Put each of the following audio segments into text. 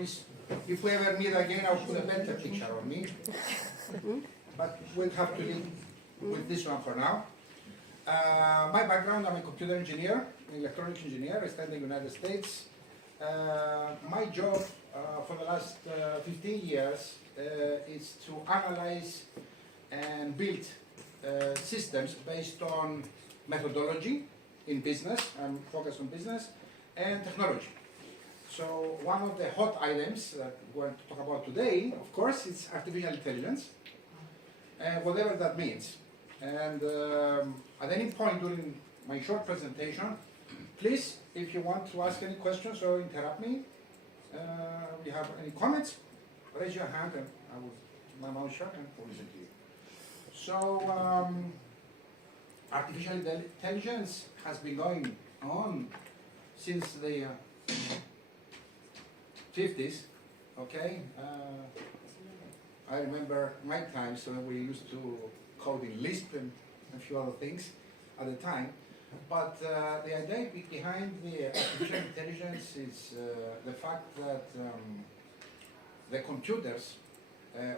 if we ever meet again, I'll put a better picture of me. But we'll have to live with this one for now. My background, I'm a computer engineer, electronics engineer. I studied in the United States. My job for the last 15 years is to analyze and build systems based on methodology in business. I'm focused on business and technology. So one of the hot items that we're going to talk about today, of course, is artificial intelligence, and whatever that means. And at any point during my short presentation, please, if you want to ask any questions or interrupt me, if you have any comments, raise your hand and I will keep my mouth shut and listen to you. So, artificial intelligence has been going on since the 50s, okay? I remember my times when we used to code in Lisp and a few other things at the time. But the idea behind the artificial intelligence is the fact that the computers,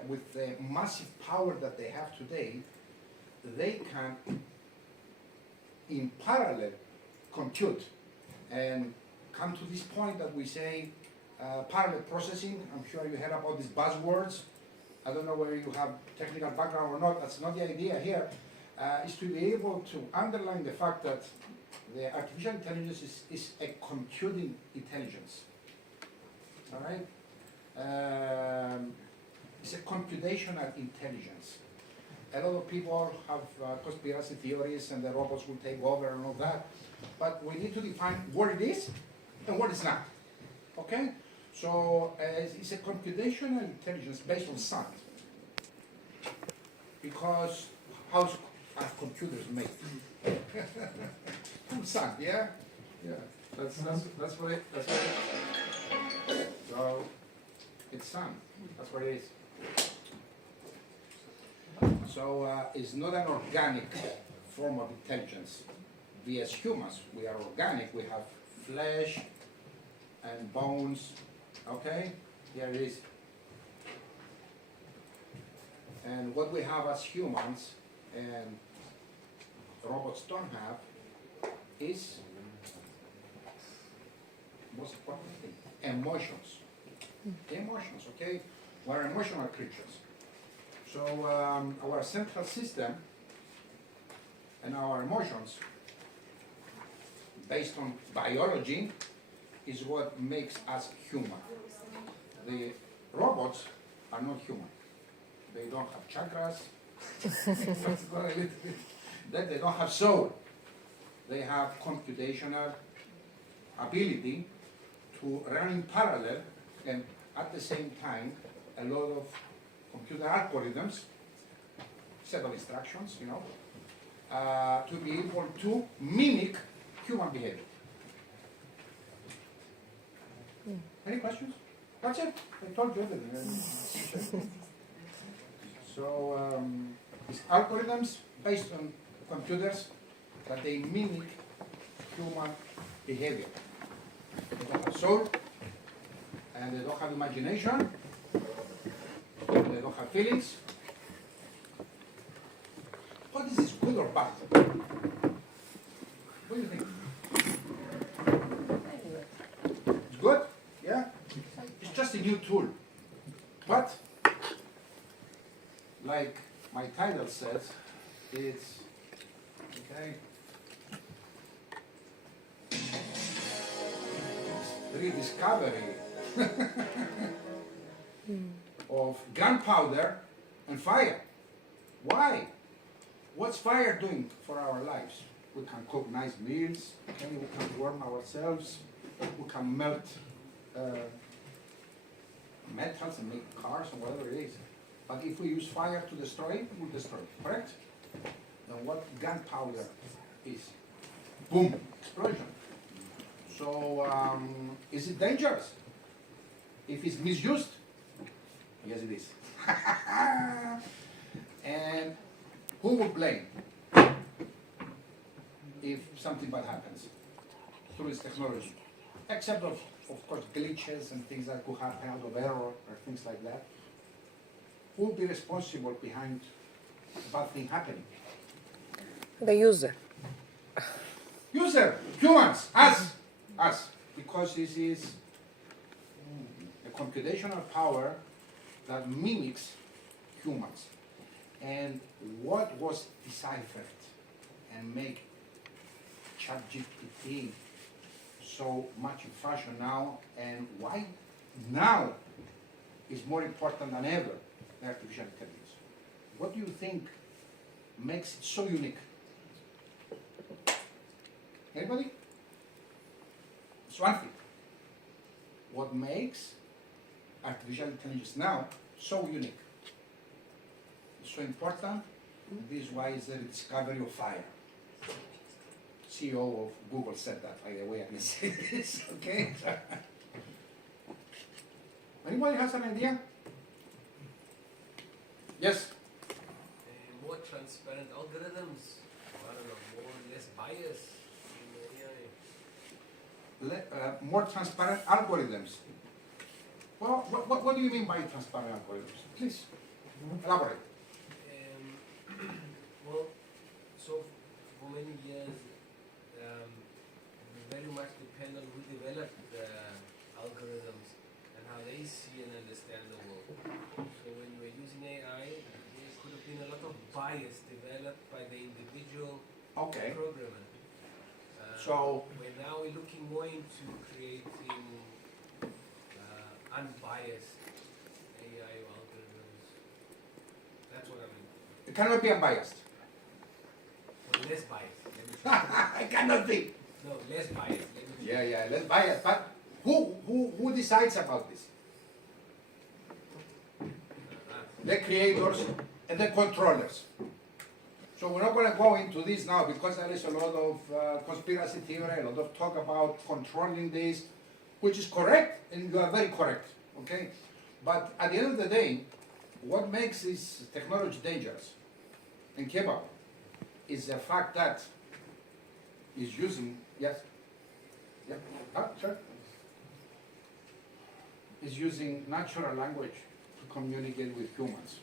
with the massive power that they have today, they can, in parallel, compute and come to this point that we say parallel processing. I'm sure you heard about these buzzwords. I don't know whether you have technical background or not. That's not the idea here. Is to be able to underline the fact that the artificial intelligence is a computing intelligence. All right? It's a computational intelligence. A lot of people have conspiracy theories and the robots will take over and all that. But we need to define what it is and what it's not. Okay? So it's a computational intelligence based on sound. Because how are computers made? From sound, yeah? Yeah. That's what it. So it's sound. That's what it is. So it's not an organic form of intelligence. We as humans, we are organic. We have flesh and bones. Okay? Here it is. And what we have as humans and robots don't have is, most important thing, emotions. Emotions, okay? We're emotional creatures. So our central system and our emotions, based on biology, is what makes us human. The robots are not human. They don't have chakras. They don't have soul. They have computational ability to run in parallel and at the same time a lot of computer algorithms, set of instructions, you know, to be able to mimic human behavior. Any questions? That's it. I told you everything. So it's algorithms based on computers that they mimic human behavior. They don't have soul, and they don't have imagination, and they don't have feelings. What is this, good or bad? What do you think? It's good? Yeah? It's just a new tool. But, like my title says, it's, okay, rediscovery of gunpowder and fire. Why? What's fire doing for our lives? We can cook nice meals, okay? We can warm ourselves, we can melt metals and make cars or whatever it is. But if we use fire to destroy, we'll destroy it, correct? Then what gunpowder is? Boom, explosion. So is it dangerous? If it's misused? Yes, it is. And who will blame if something bad happens through this technology? Except of of course, glitches and things that could happen out of error or things like that, who will be responsible behind a bad thing happening? The user. User, humans, us, because this is a computational power that mimics humans. And what was deciphered and make ChatGPT so much in fashion now, and why now is more important than ever, the artificial intelligence. What do you think makes it so unique? Anybody? It's one thing. What makes artificial intelligence now so unique? It's so important. This is why it's the discovery of fire. CEO of Google said that, by the way, I can say this, okay? Anybody has an idea? Yes? More transparent algorithms, I don't know, more or less bias in the AI. More transparent algorithms. Well, what do you mean by transparent algorithms? Please, elaborate. Well, so for many years, we very much depend on who developed the algorithms and how they see and understand the world. So when we're using AI, there could have been a lot of bias developed by the individual Okay. programmer. So we're looking more into creating unbiased AI algorithms. That's what I mean. it cannot be unbiased. Well, less biased. Let me try. It cannot be. No, less biased. Let me try. Yeah, less biased. But who decides about this? The creators and the controllers. So we're not going to go into this now because there is a lot of conspiracy theory, a lot of talk about controlling this, which is correct, and you are very correct, okay? But at the end of the day, what makes this technology dangerous and capable is the fact that it's using, yes? Yeah, sure. Is using natural language to communicate with humans.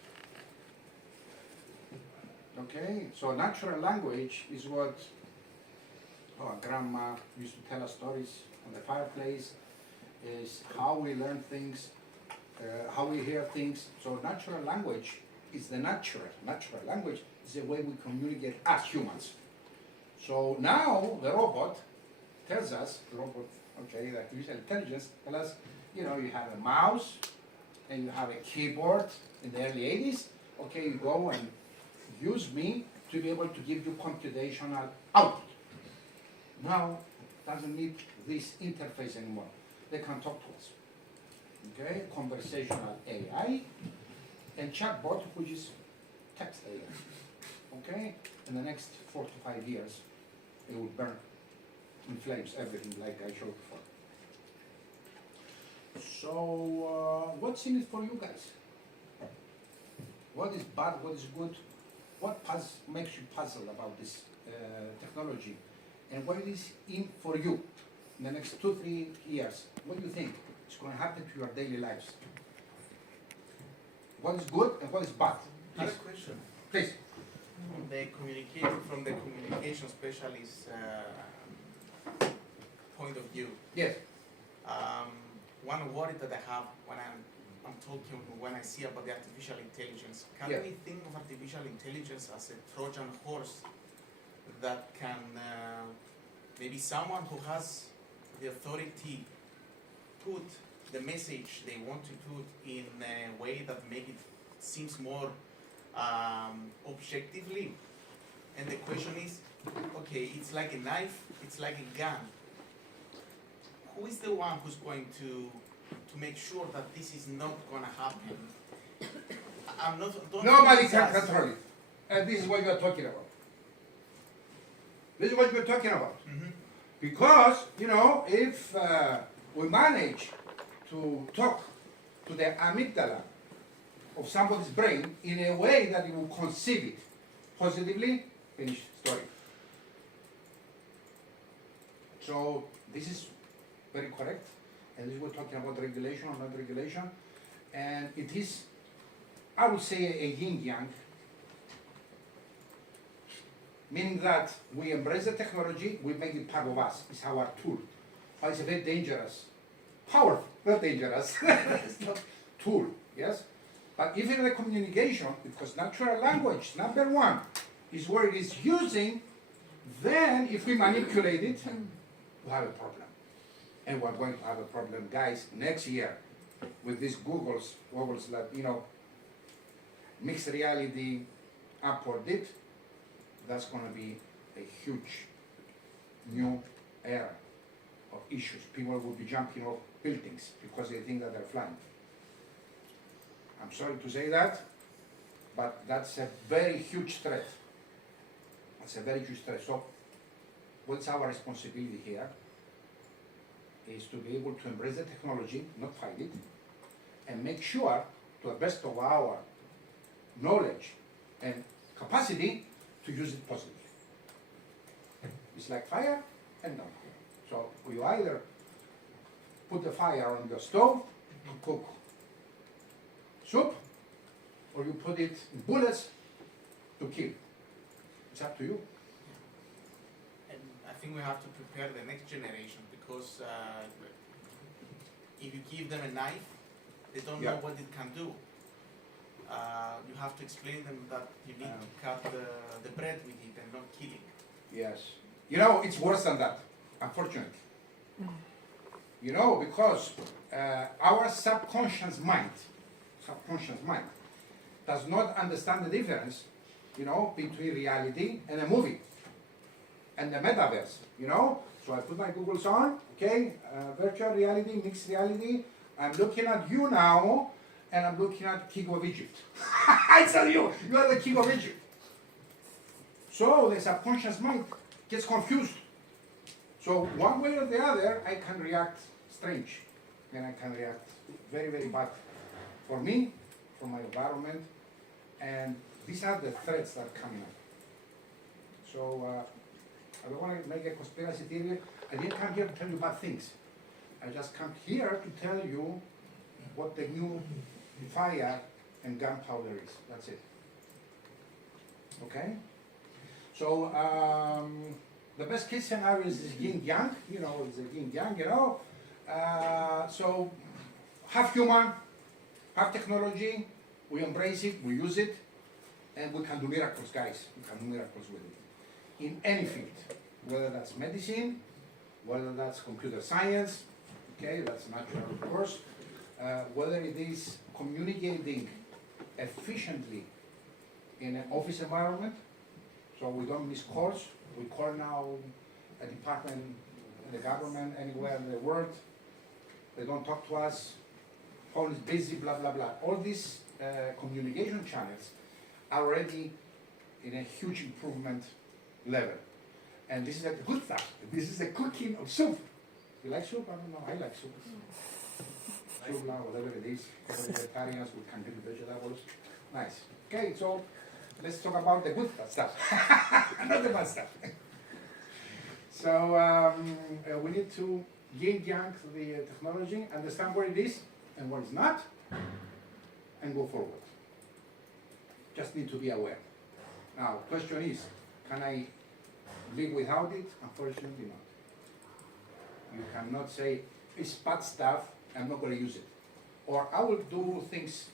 Okay, so natural language is what our grandma used to tell us stories on the fireplace, is how we learn things, how we hear things. So natural language is the natural language is the way we communicate as humans. So now the robot tells us, the artificial intelligence tells us, you know, you have a mouse and you have a keyboard in the early 80s, okay, you go and use me to be able to give you computational output. Now, it doesn't need this interface anymore. They can talk to us. Okay, conversational AI and chatbot, which is text AI. Okay, in the next 4 to 5 years, it will burn in flames everything like I showed before. So, what's in it for you guys? What is bad? What is good? What makes you puzzled about this technology? And what is in for you in the next 2-3 years? What do you think is going to happen to your daily lives? What is good and what is bad? I have a question. Please. From the communication specialist point of view. Yes. One worry that I have when I see about the artificial intelligence, can Yeah. we think of artificial intelligence as a Trojan horse that can maybe someone who has the authority put the message they want to put in a way that make it seems more objectively? And the question is, okay, it's like a knife, it's like a gun. Who is the one who's going to make sure that this is not going to happen? Nobody can control it. And this is what you are talking about. This is what you're talking about. Mm-hmm. Because, you know, if we manage to talk to the amygdala of somebody's brain in a way that it will conceive it positively, finish story. So this is very correct. and this we're talking about regulation or not regulation, and it is, I would say, a yin-yang, meaning that we embrace the technology, we make it part of us, it's our tool, but it's a very dangerous, powerful, not dangerous, it's not tool, yes? But if in the communication, because natural language, number one, is where it is using, then if we manipulate it, we have a problem. And we're going to have a problem, guys, next year with these goggles that, mixed reality up or dip, that's going to be a huge new era of issues. People will be jumping off buildings because they think that they're flying. I'm sorry to say that, but that's a very huge threat. That's a very huge threat. So what's our responsibility here is to be able to embrace the technology, not fight it, and make sure, to the best of our knowledge and capacity, to use it positively. It's like fire and non-fire. So you either put the fire on your stove to cook soup, or you put it in bullets to kill. It's up to you. And I think we have to prepare the next generation because if you give them a knife, they don't know what it can do. You have to explain them that you need to cut the bread with it and not kill it. Yes. It's worse than that, unfortunately. Because our subconscious mind does not understand the difference, between reality and a movie and the metaverse, So I put my Googles on, okay, virtual reality, mixed reality. I'm looking at you now, and I'm looking at King of Egypt. I tell you, you are the King of Egypt. So the subconscious mind gets confused. So one way or the other, I can react strange, and I can react very, very bad for me, for my environment, and these are the threats that are coming up. So I don't want to make a conspiracy theory. I didn't come here to tell you bad things. I just come here to tell you what the new fire and gunpowder is. That's it. Okay? So the best case scenario is yin-yang. It's a yin-yang, So half human, half technology. We embrace it, we use it, and we can do miracles, guys. We can do miracles with it. In any field, whether that's medicine, whether that's computer science, okay, that's natural, of course, whether it is communicating efficiently in an office environment, so we don't miss calls. We call now a department in the government anywhere in the world. They don't talk to us. Phone is busy, blah, blah, blah. All these communication channels are already in a huge improvement level. And this is the good stuff. This is the cooking of soup. You like soup? I don't know. I like soup. Soup now, whatever it is. For vegetarians, we can do vegetables. Nice. Okay, so let's talk about the good stuff, not the bad stuff. So we need to yin-yang the technology, understand where it is and what it's not, and go forward. Just need to be aware. Now, question is, can I live without it? Unfortunately not. You cannot say, it's bad stuff, I'm not going to use it. Or I will do things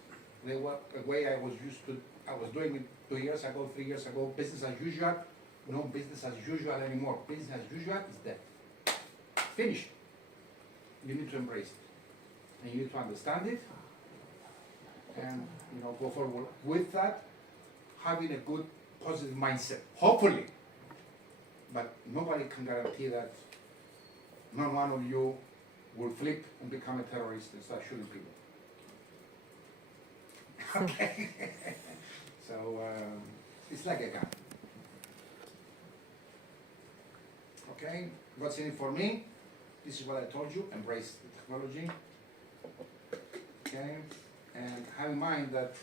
the way I was used to, I was doing it 2 years ago, 3 years ago, business as usual. No business as usual anymore. Business as usual is dead. Finished. You need to embrace it. And you need to understand it. And go forward with that, having a good, positive mindset. Hopefully. But nobody can guarantee that not one of you will flip and become a terrorist and start shooting people. Okay? So, it's like a gun. Okay? What's in it for me? This is what I told you, embrace the technology. Okay? And have in mind that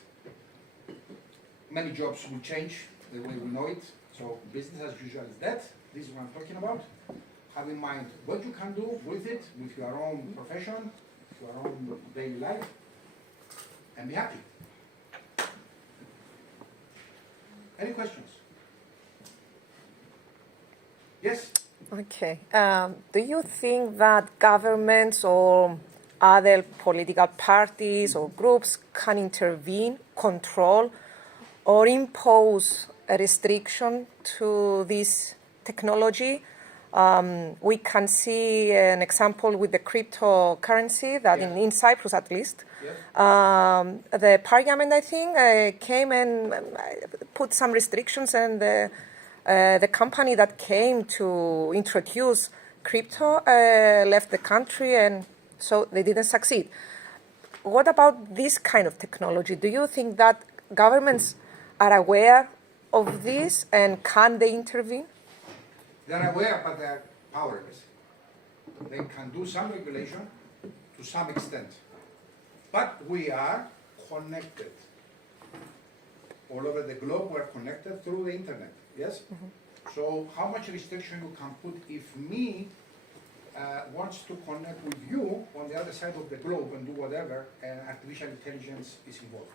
many jobs will change the way we know it. So business as usual is dead. This is what I'm talking about. have in mind what you can do with it, with your own profession, your own daily life, and be happy. Any questions? Yes? Okay. Do you think that governments or other political parties or groups can intervene, control, or impose a restriction to this technology? We can see an example with the cryptocurrency that in Cyprus at least. Yes? The parliament, I think, came and put some restrictions, and the company that came to introduce crypto left the country, and so they didn't succeed. What about this kind of technology? Do you think that governments are aware of this, and can they intervene? They're aware, but they're powerless. They can do some regulation to some extent. But we are connected. All over the globe, we're connected through the internet, yes? So how much restriction you can put if me wants to connect with you on the other side of the globe and do whatever, and artificial intelligence is involved?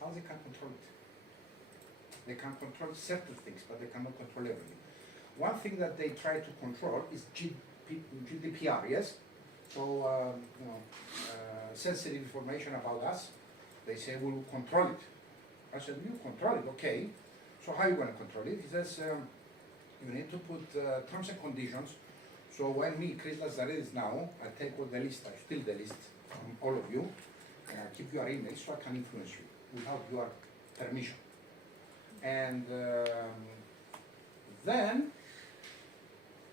How they can control it? They can control certain things, but they cannot control everything. One thing that they try to control is GDPR, yes? So, sensitive information about us, they say we'll control it. I said, you control it, okay. So how are you going to control it? He says, you need to put terms and conditions. So when me, Chris Lazarides now, I take all the list, I steal the list from all of you, and I keep your email so I can influence you without your permission. And then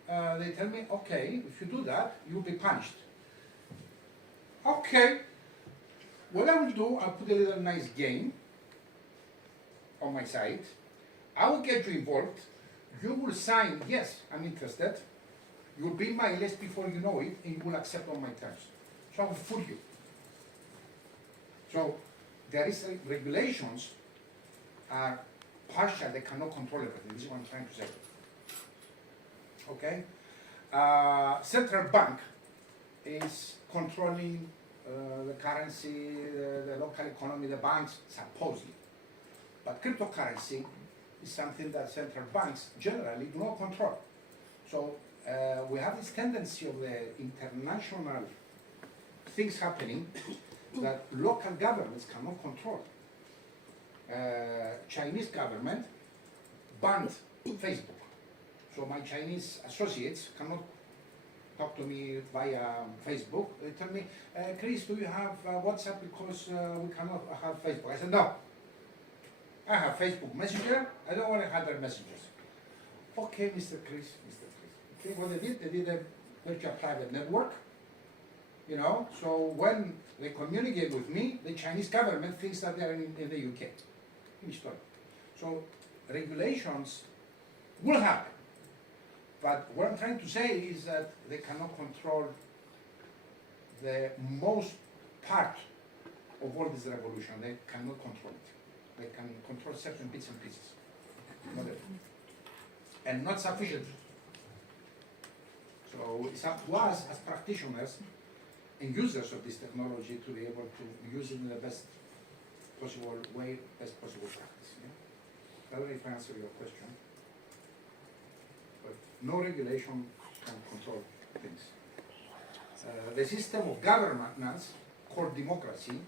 they tell me, okay, if you do that, you'll be punished. Okay. What I will do, I'll put a little nice game on my site. I will get you involved. You will sign, yes, I'm interested. You'll be in my list before you know it, and you will accept all my terms. So I will fool you. So there is regulations are partial, they cannot control everything. This is what I'm trying to say. Okay? Central bank is controlling the currency, the local economy, the banks, supposedly. But cryptocurrency is something that central banks generally do not control. So we have this tendency of the international things happening that local governments cannot control. Chinese government banned Facebook. So my Chinese associates cannot talk to me via Facebook. They tell me, Chris, do you have WhatsApp because we cannot have Facebook? I said, no. I have Facebook Messenger. I don't want to have other messages. Okay, Mr. Chris. Okay, what they did a virtual private network. You know, so when they communicate with me, the Chinese government thinks that they are in the UK. So regulations will happen. But what I'm trying to say is that they cannot control the most part of all this revolution. They cannot control it. They can control certain bits and pieces. Not everything. And not sufficiently. So it's up to us as practitioners and users of this technology to be able to use it in the best possible way, best possible practice. Yeah? I don't know if I answered your question. But no regulation can control things. The system of governance called democracy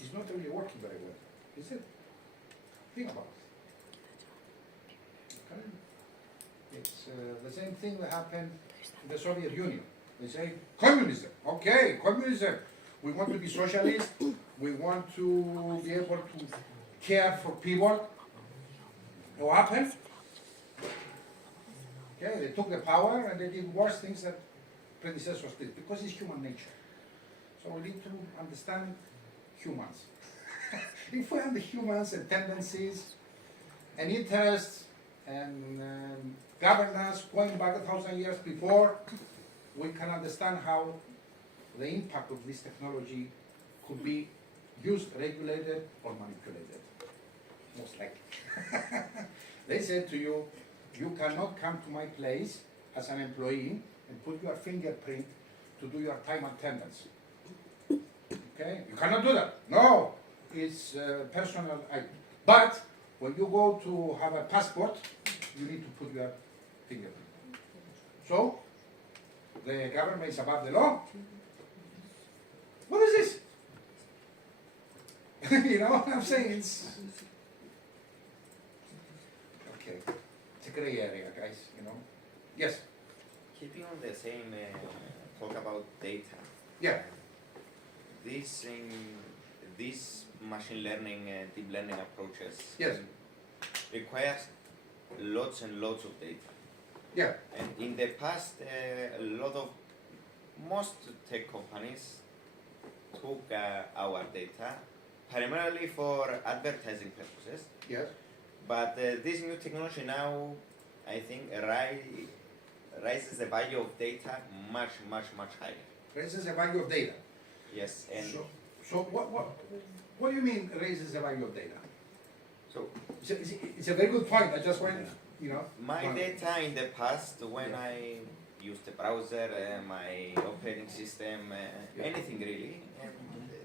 is not really working very well, is it? Think about it. Okay? It's the same thing that happened in the Soviet Union. They say, communism. Okay, communism. We want to be socialist. We want to be able to care for people. What happened? Okay, they took the power and they did worse things that predecessors did because it's human nature. So we need to understand humans. If we have the humans and tendencies and interests and governance going back 1,000 years before, we can understand how the impact of this technology could be used, regulated, or manipulated. Most likely. They said to you, you cannot come to my place, as an employee and put your fingerprint to do your time attendance. Okay? You cannot do that. No, it's personal ID. But when you go to have a passport, you need to put your fingerprint. So, the government is above the law. What is this? You know what I'm saying? Okay. It's a gray area, guys, you know. Yes? Keeping on the same talk about data. Yeah. These machine learning, deep learning approaches Yes. requires lots and lots of data. Yeah. And in the past, most tech companies took our data primarily for advertising purposes. Yes. But this new technology now, I think, raises the value of data much, much, much higher. Raises the value of data. Yes, and So what do you mean raises the value of data? so It's a very good point. I just want, you know. my data in the past, when I used the browser, my operating system, anything really,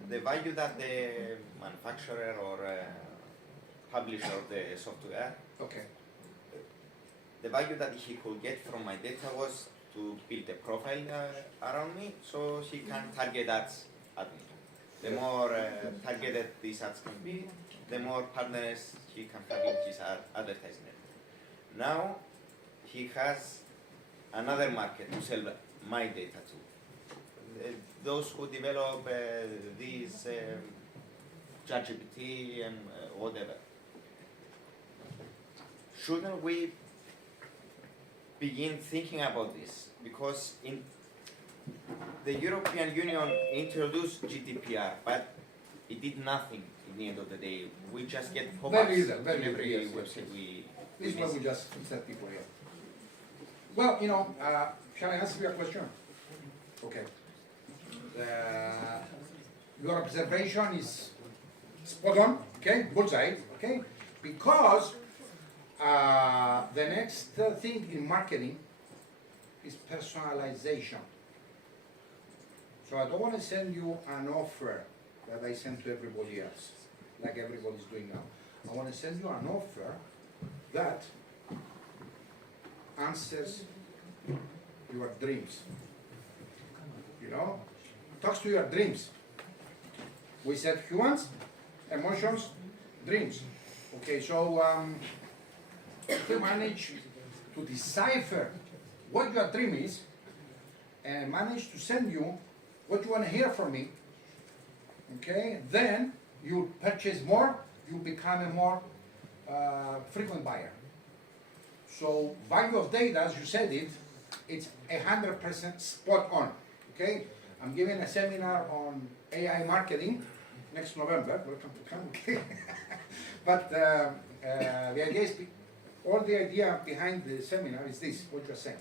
the value that the manufacturer or publisher of the software, Okay. the value that he could get from my data was to build a profile around me so he can target ads at me. The more targeted these ads can be, the more partners he can have in his advertising network. Now he has another market to sell my data to. Those who develop these ChatGPT and whatever. Shouldn't we begin thinking about this? Because in the European Union introduced GDPR, but it did nothing in the end of the day. We just get pop-ups Very little, very in every little, yes, website yes. we This is what visit. we just said before here. Well, you know, shall I answer your question? Okay. Your observation is spot on, okay? Bullseye, okay? Because the next thing in marketing is personalization. So I don't want to send you an offer that I send to everybody else, like everybody's doing now. I want to send you an offer that answers your dreams. You know, talks to your dreams. We said humans, emotions, dreams. Okay, so if we manage to decipher what your dream is and manage to send you what you want to hear from me, okay, then you purchase more, you become a more frequent buyer. So value of data, as you said it, it's 100% spot on. Okay, I'm giving a seminar on AI marketing next November. Welcome to come. Okay, but the idea is, all the idea behind the seminar is this: what you're saying.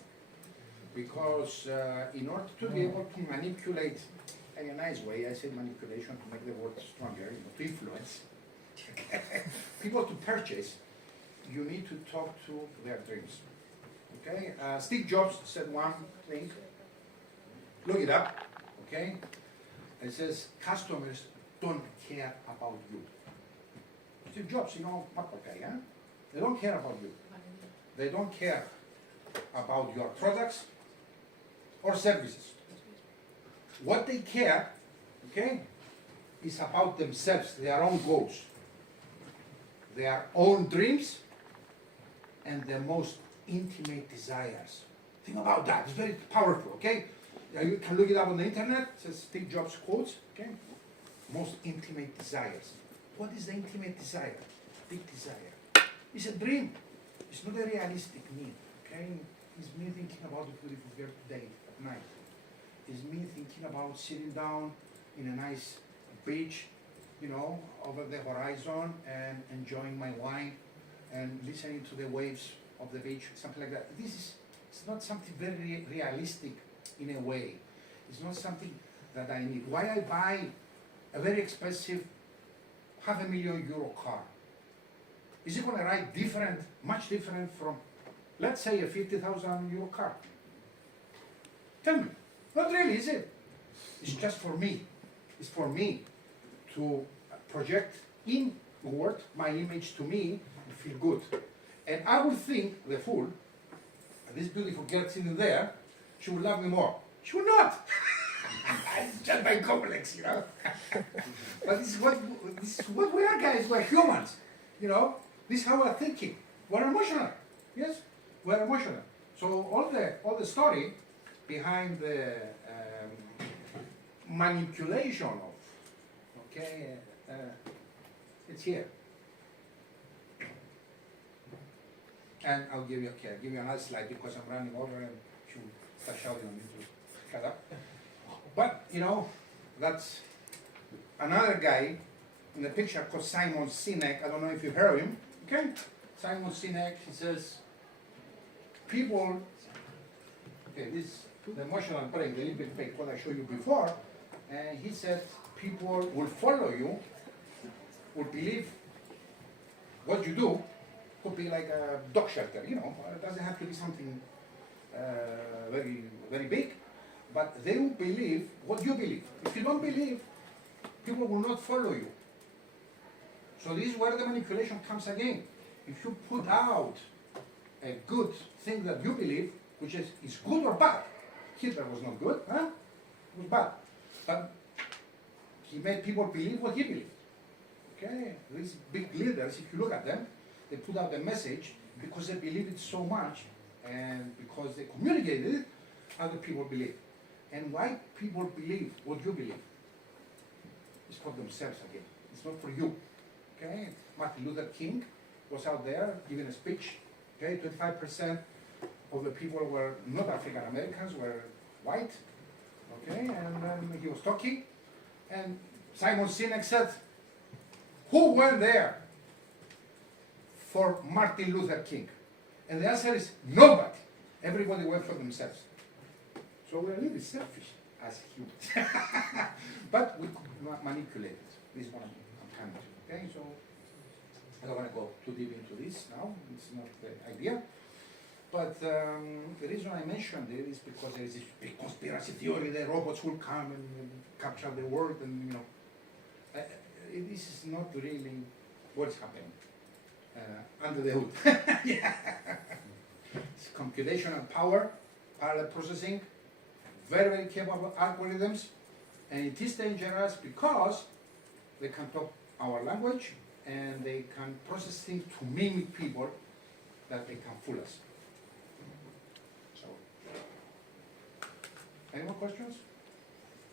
Because in order to be able to manipulate in a nice way, I say manipulation to make the word stronger, you know, to influence people to purchase, you need to talk to their dreams. Okay? Steve Jobs said one thing, look it up, okay? It says, customers don't care about you. Steve Jobs, you know, Apple guy, yeah? They don't care about you. They don't care about your products or services. What they care, okay, is about themselves, their own goals, their own dreams, and their most intimate desires. Think about that, it's very powerful, okay? You can look it up on the internet, it says Steve Jobs quotes, okay? Most intimate desires. What is the intimate desire? Big desire. It's a dream. It's not a realistic need, okay? It's me thinking about it beautiful girl today at night. It's me thinking about sitting down in a nice beach, you know, over the horizon and enjoying my wine and listening to the waves of the beach, something like that. It's not something very realistic in a way. It's not something that I need. Why I buy a very expensive €500,000 car? Is it going to ride different, much different from, let's say, a €50,000 car? Tell me. Not really, is it? It's just for me. It's for me to project inward my image to me and feel good. And I would think, the fool, this beautiful girl sitting there, she would love me more. She would not. It's just my complex, you know. But this is what we are, guys. We're humans, you know. This is how we're thinking. We're emotional. Yes, we're emotional. So all the story behind the manipulation of, okay, it's here. And I'll give you another slide because I'm running over and she'll start shouting on me to cut up. But you know, that's another guy in the picture called Simon Sinek. I don't know if you've heard of him. Okay, Simon Sinek. He says, people. Okay, this the emotional break, the little bit fake what I showed you before, and he said people will follow you, will believe what you do. Could be like a dog shelter, you know. It doesn't have to be something very, very big, but they will believe what you believe. If you don't believe, people will not follow you. So this is where the manipulation comes again. If you put out a good thing that you believe, which is good or bad, Hitler was not good, huh? It was bad, but he made people believe what he believed. Okay, these big leaders, if you look at them, they put out the message because they believe it so much and because they communicated it, other people believe. And why people believe what you believe? It's for themselves again. It's not for you. Okay? Martin Luther King was out there giving a speech. Okay, 25% of the people were not African Americans, were white. Okay, and he was talking, and Simon Sinek said, "Who went there for Martin Luther King?" And the answer is nobody. Everybody went for themselves. So we're a little bit selfish as humans. But we could manipulate it. This is what I'm coming to. Okay, so I don't want to go too deep into this now. It's not the idea. But the reason I mentioned it is because there is this big conspiracy theory that robots will come and capture the world, and you know, this is not really what's happening. Under the hood. Yeah. It's computational power, parallel processing, very, very capable algorithms, and it is dangerous because they can talk our language and they can process things to mimic people that they can fool us. So, any more questions?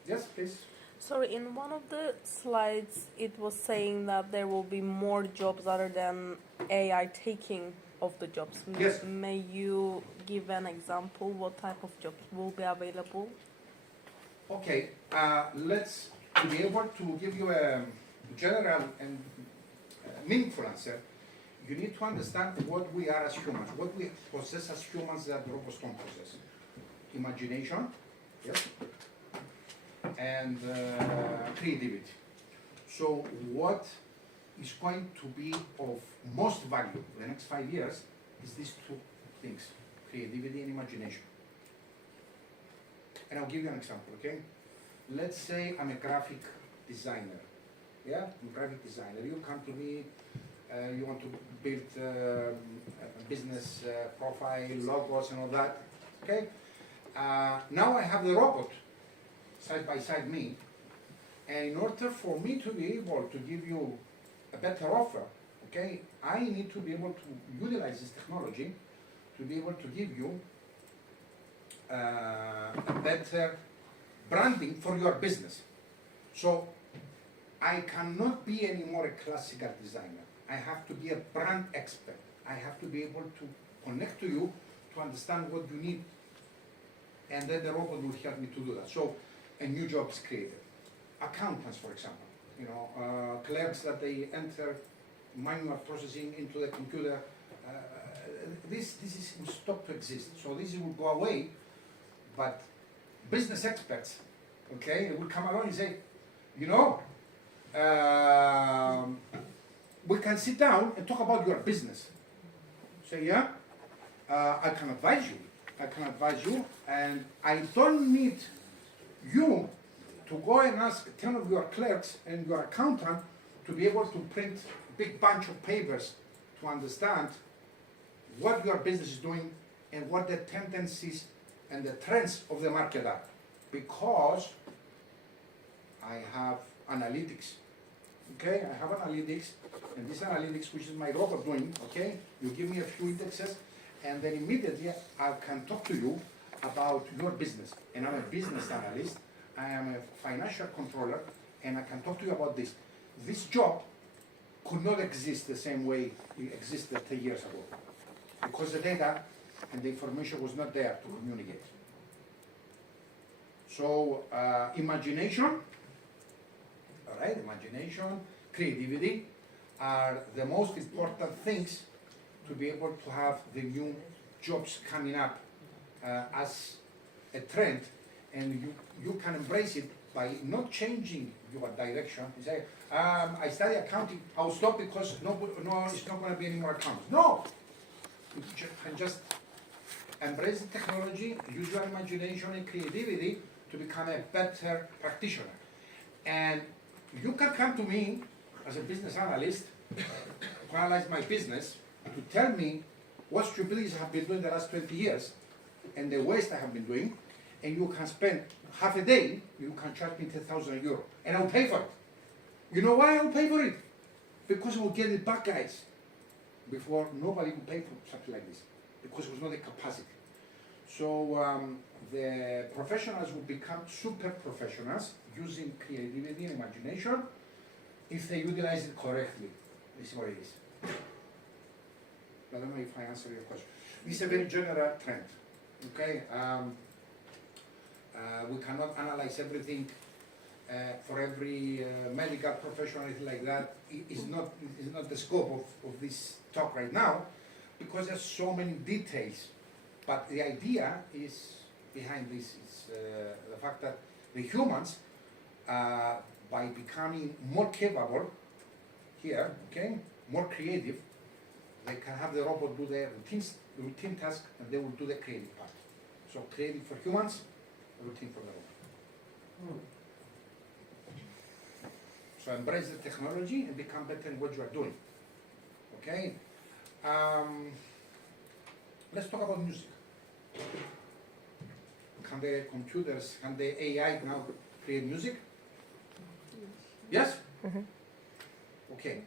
Yes, please. Sorry, in one of the slides, it was saying that there will be more jobs other than AI taking of the jobs. Yes. May you give an example? What type of jobs will be available? Okay, let's be able to give you a general and meaningful answer. You need to understand what we are as humans, what we possess as humans that robots don't possess. Imagination, yes, and creativity. So what is going to be of most value in the next 5 years is these two things, creativity and imagination. And I'll give you an example, okay? Let's say I'm a graphic designer. Yeah, I'm a graphic designer. You come to me, you want to build a business profile, logos and all that, okay? Now I have the robot side by side me, and in order for me to be able to give you a better offer, okay, I need to be able to utilize this technology to be able to give you a better branding for your business. So I cannot be anymore a classical designer. I have to be a brand expert. I have to be able to connect to you to understand what you need, and then the robot will help me to do that. So a new job is created. Accountants, for example, you know, clerks that they enter manual processing into the computer. This will stop to exist. So this will go away. But business experts, okay, will come along and say, you know, we can sit down and talk about your business. Say, yeah, I can advise you I can advise you, and I don't need you to go and ask 10 of your clerks and your accountant to be able to print a big bunch of papers to understand what your business is doing and what the tendencies and the trends of the market are. Because I have analytics. Okay, I have analytics, and this analytics, which is my robot doing, okay, you give me a few indexes, and then immediately I can talk to you about your business. And I'm a business analyst, I am a financial controller, and I can talk to you about this. This job could not exist the same way it existed 10 years ago, because the data and the information was not there to communicate. So, imagination, all right, imagination, creativity are the most important things to be able to have the new jobs coming up as a trend, and you can embrace it by not changing your direction. You say, I study accounting, I'll stop because no, it's not going to be any more accounts. No, you can just embrace the technology, use your imagination and creativity to become a better practitioner. And you can come to me as a business analyst to analyze my business, to tell me what stupidities I have been doing the last 20 years and the waste I have been doing, and you can spend half a day, you can charge me 10,000 euro, and I'll pay for it. You know why I'll pay for it? Because we'll get it back, guys. Before, nobody would pay for something like this, because it was not the capacity. So the professionals will become super professionals using creativity and imagination if they utilize it correctly. This is what it is. I don't know if I answered your question. This is a very general trend. Okay, we cannot analyze everything for every medical profession or anything like that. It is not the scope of this talk right now, because there's so many details. But the idea is behind this is the fact that the humans, by becoming more capable here, okay, more creative, they can have the robot do the routine task, and they will do the creative part. So creative for humans, routine for the robot. So embrace the technology and become better in what you are doing. Okay. Let's talk about music. Can the computers, can the AI now create music? Yes? Mhm. Okay.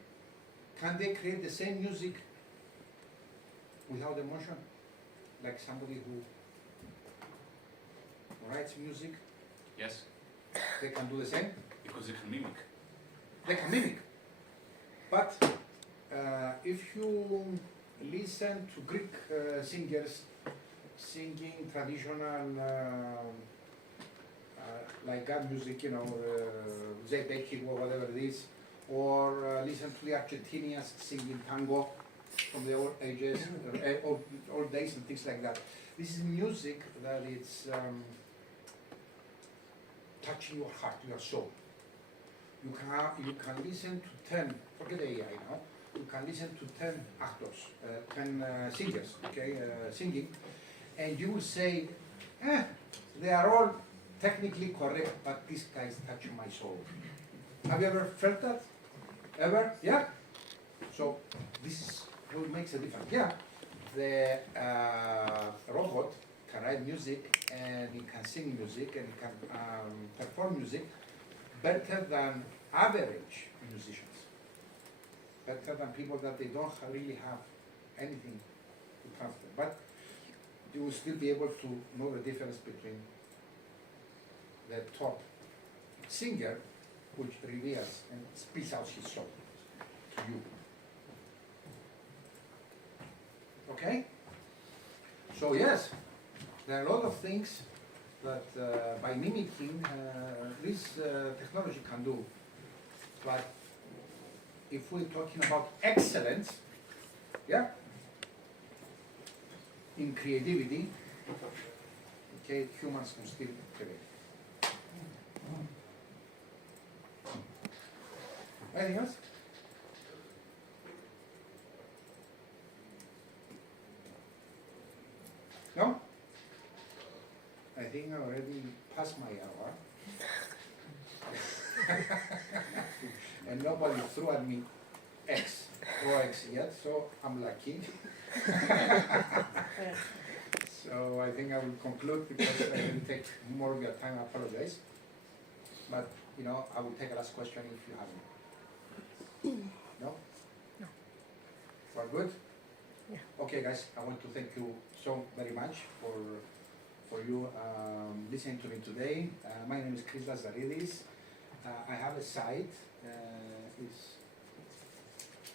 Can they create the same music without emotion? Like somebody who writes music, Yes, they can do the same? because it can mimic. They can mimic. But if you listen to Greek singers singing traditional like God music, you know, Zebeki or whatever it is, or listen to the Argentinians singing tango from the old ages, old days and things like that. This is music that it's touching your heart, your soul. You can listen to 10, forget AI now, you can listen to 10 actors, 10 singers, okay, singing, and you will say, they are all technically correct, but this guy is touching my soul. Have you ever felt that? Ever? Yeah? So this is what makes a difference. Yeah, the robot can write music, and he can sing music, and he can perform music better than average musicians. Better than people that they don't really have anything to transfer. But you will still be able to know the difference between the top singer, which reveals and spills out his soul to you. Okay? So yes, there are a lot of things that by mimicking this technology can do. But if we're talking about excellence, yeah, in creativity, okay, humans can still create. Anything else? No? passed my error. And nobody threw at me X or X yet, so I'm lucky. So I think I will conclude because I will take more of your time. I apologize. But, you know, I will take a last question if you have any. No? No. We're good? Yeah. Okay, guys, I want to thank you so very much for you listening to me today. My name is Chris Lazarides. I have a site. It's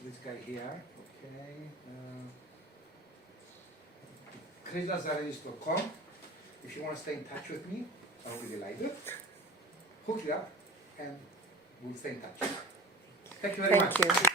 this guy here. Okay. ChrisLazarides.com. If you want to stay in touch with me, I will be delighted. Hook you up and we'll stay in touch. Thank you very much. Thank you.